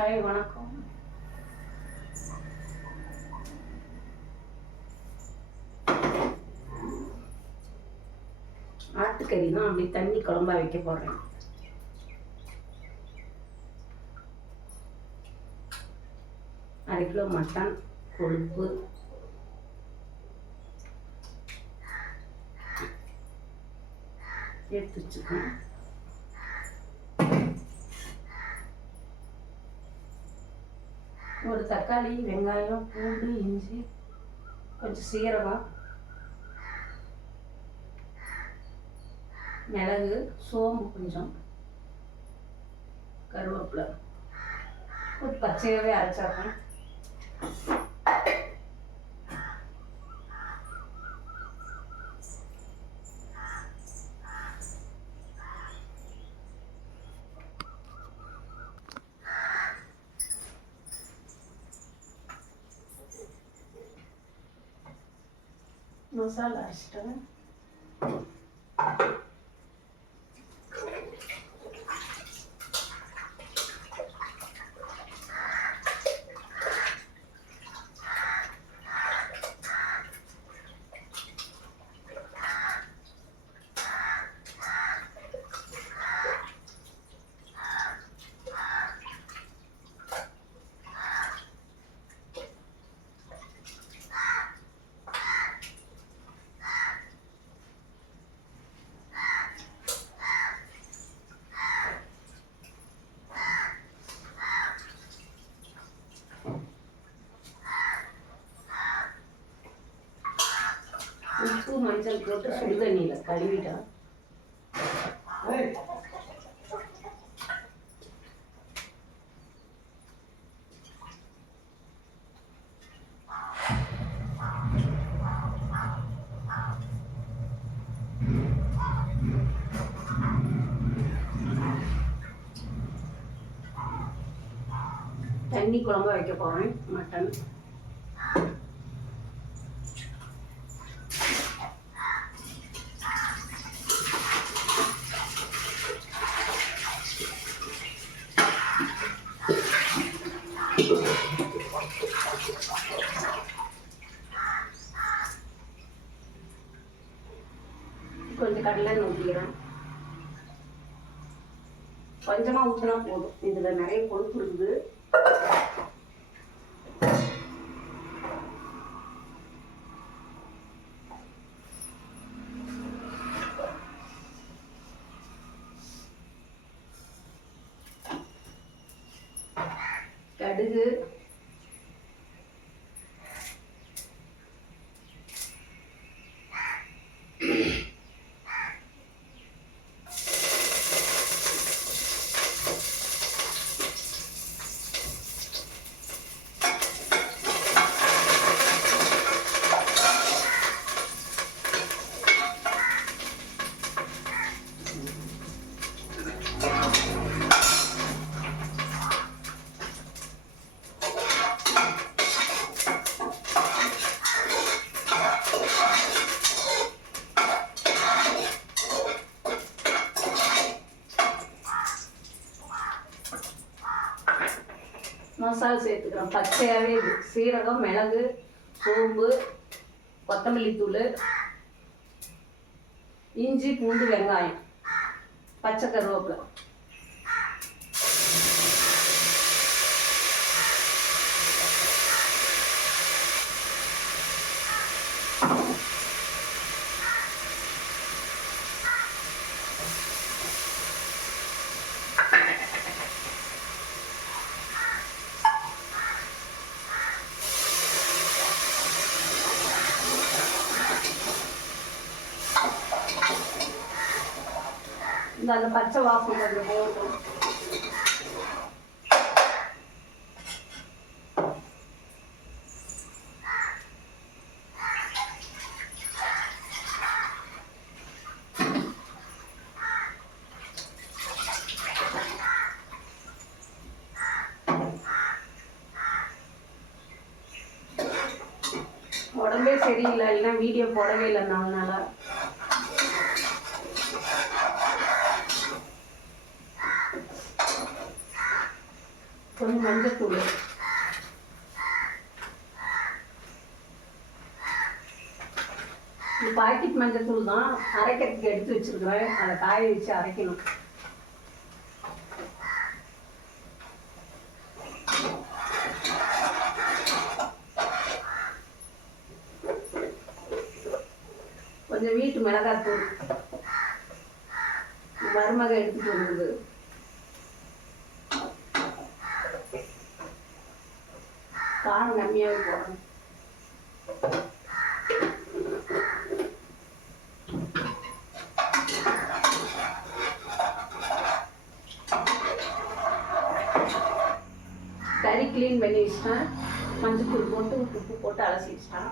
Hi வணக்கம். ஆட்டுக்கறி தான் அப்படி தண்ணி குழம்பா வைக்க போடுறேன் அரை கிலோ மட்டன் கொழுப்பு. எடுத்து வச்சுக்கோங்க ஒரு தக்காளி வெங்காயம் பூண்டு இஞ்சி கொஞ்சம் சீரகம் மிளகு சோம்பு கொஞ்சம் கருவேப்பிலை. பச்சையாகவே அரைச்சாப்பேன் மசாலா அரைச்சிட்டேன் உப்பு மஞ்சள் போட்டு சுடு தண்ணியில் கழுவிட்டா. தண்ணி குழம்பு வைக்க போகிறேன் மட்டன். ஊற்றினா போதும். இதில் நிறைய கொழுப்பு இருக்குது. கடுகு அப்புறம் பச்சையாகவே இது சீரகம் மிளகு சோம்பு கொத்தமல்லி தூள் இஞ்சி பூண்டு வெங்காயம் பச்சை கருவேப்பிலை. இந்த அந்த பச்சை வாசம் கொஞ்சம் போகட்டும் உடம்பே சரியில்லை இல்லைன்னா வீடியோ போடவே இல்லை அதனால நாளாக மஞ்சத்தூள். இந்த பாக்கெட் மஞ்சத்தூள் தான் அரைக்கிறதுக்கு எடுத்து வச்சிருக்கிறேன். அதை காய வச்சு அரைக்கணும். காரம் கம்மியாகவே போடணும் கறி க்ளீன் பண்ணி வச்சிட்டேன் மஞ்சள் தூள் போட்டு உப்பு போட்டு அலசி வச்சிட்டேன்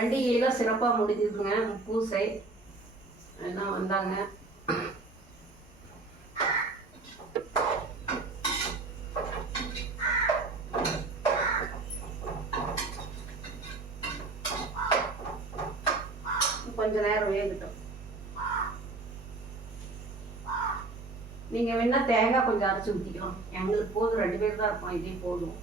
பண்டிகையெல்லாம் சிறப்பாக முடிஞ்சதுங்க. பூசை எல்லாம் வந்தாங்க. கொஞ்ச நேரம் வேகட்டும் நீங்கள் வேணா தேங்காய் கொஞ்சம் அரைச்சி ஊற்றிக்கலாம் எங்களுக்கு போதும். ரெண்டு பேர் தான் இருப்போம் இதே போதும்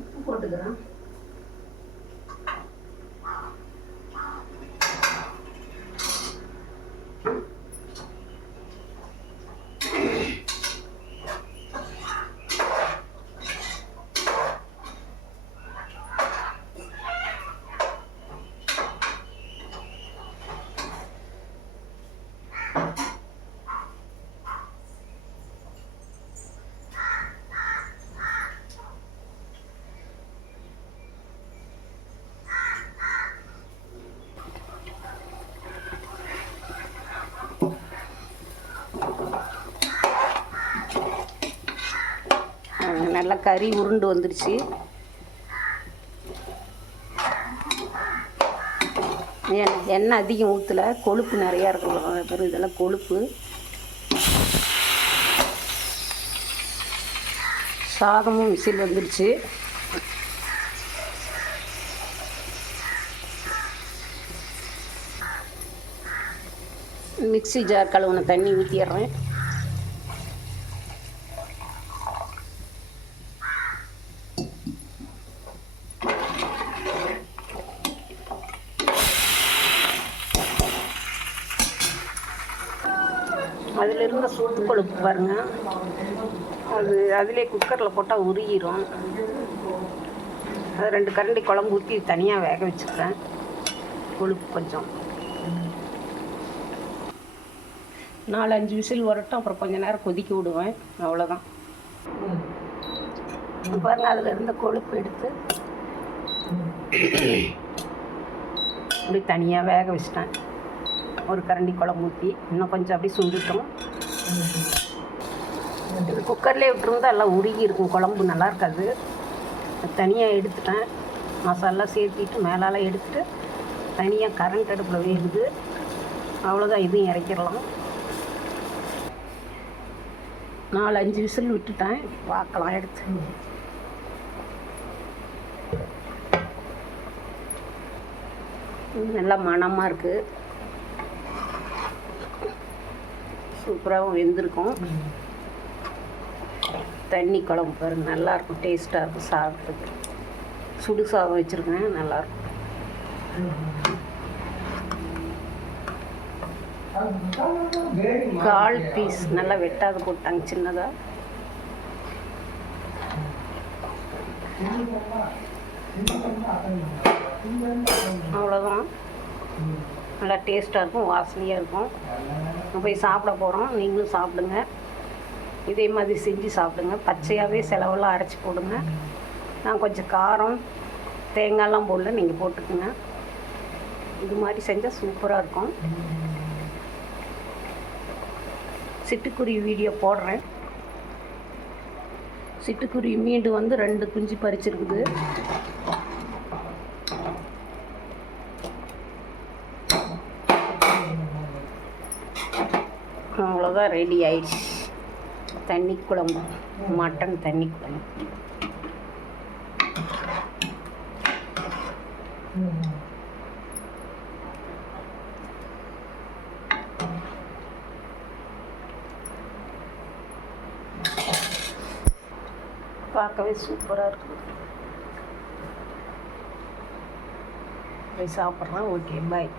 உப்பு போட்டுக்கிறேன் நல்லா கறி உருண்டு வந்துடுச்சு எண்ணெய் அதிகம் ஊற்றல கொழுப்பு நிறையா இருக்கும் இதெல்லாம் கொழுப்பு. சாதமும் விசில் வந்துடுச்சு மிக்ஸி ஜார் கழுவுன தண்ணி ஊற்றிடுறேன் அதில் இருந்த சூப்பு கொழுப்பு பாருங்க. அது அதிலே குக்கரில் போட்டால் உருகிரும். அது ரெண்டு கரண்டி குழம்பு ஊற்றி தனியாக வேக வச்சுக்கிறேன். கொழுப்பு கொஞ்சம். நாலு அஞ்சு விசில் வரட்டும் அப்புறம் கொஞ்ச நேரம் கொதிக்க விடுவேன். அவ்வளோதான் பாருங்க அதில் இருந்த கொழுப்பு எடுத்து அப்படி தனியாக வேக வச்சிட்டேன். ஒரு கரண்டி குழம்பு ஊற்றி இன்னும் கொஞ்சம் அப்படியே சுண்டுட்டோம். குக்கர்லேயே விட்டுருந்தா எல்லாம் உருகி இருக்கும் குழம்பு நல்லா இருக்காது. தனியாக எடுத்துட்டேன். மசாலா சேர்த்திட்டு மேலால் எடுத்துட்டு தனியாக கரண்ட் அடுப்பில் வேகுது. அவ்வளோதான் இதையும் இறக்கிடலாம். நாலு அஞ்சு விசில் விட்டுட்டேன். பார்க்கலாம் எடுத்து. நல்லா மணமாக இருக்குது சூப்பராகவும் வெந்திருக்கும். தண்ணி குழம்பு பாருங்க நல்லாயிருக்கும் டேஸ்ட்டாக இருக்கும் சாப்பிட்றதுக்கு சுடு சாதம் வச்சுருக்கேன் நல்லாயிருக்கும். கால் பீஸ் நல்லா வெட்டாத போட்டாங்க சின்னதாக அவ்வளோதான் நல்லா டேஸ்ட்டாக இருக்கும் வாசனையாக இருக்கும். போய் சாப்பிட போகிறோம் நீங்களும் சாப்பிடுங்க. இதே மாதிரி செஞ்சு சாப்பிடுங்க. பச்சையாகவே செலவெல்லாம் அரைச்சி போடுங்க. நான் கொஞ்சம் காரம் தேங்காய்லாம் போடல. நீங்கள் போட்டுக்குங்க. இது மாதிரி செஞ்சால் சூப்பராக இருக்கும். சிட்டுக்குருவி வீடியோ போடுறேன். சிட்டுக்குருவி மீண்டு வந்து ரெண்டு குஞ்சு பறிச்சிருக்குது. அவ்வளோதான் ரெடி ஆயிடுச்சு. தண்ணி குழம்பு மட்டன் தண்ணி குழம்பு பார்க்கவே சூப்பராக இருக்கும் போய் சாப்பிட்றேன் ஓகே பாய்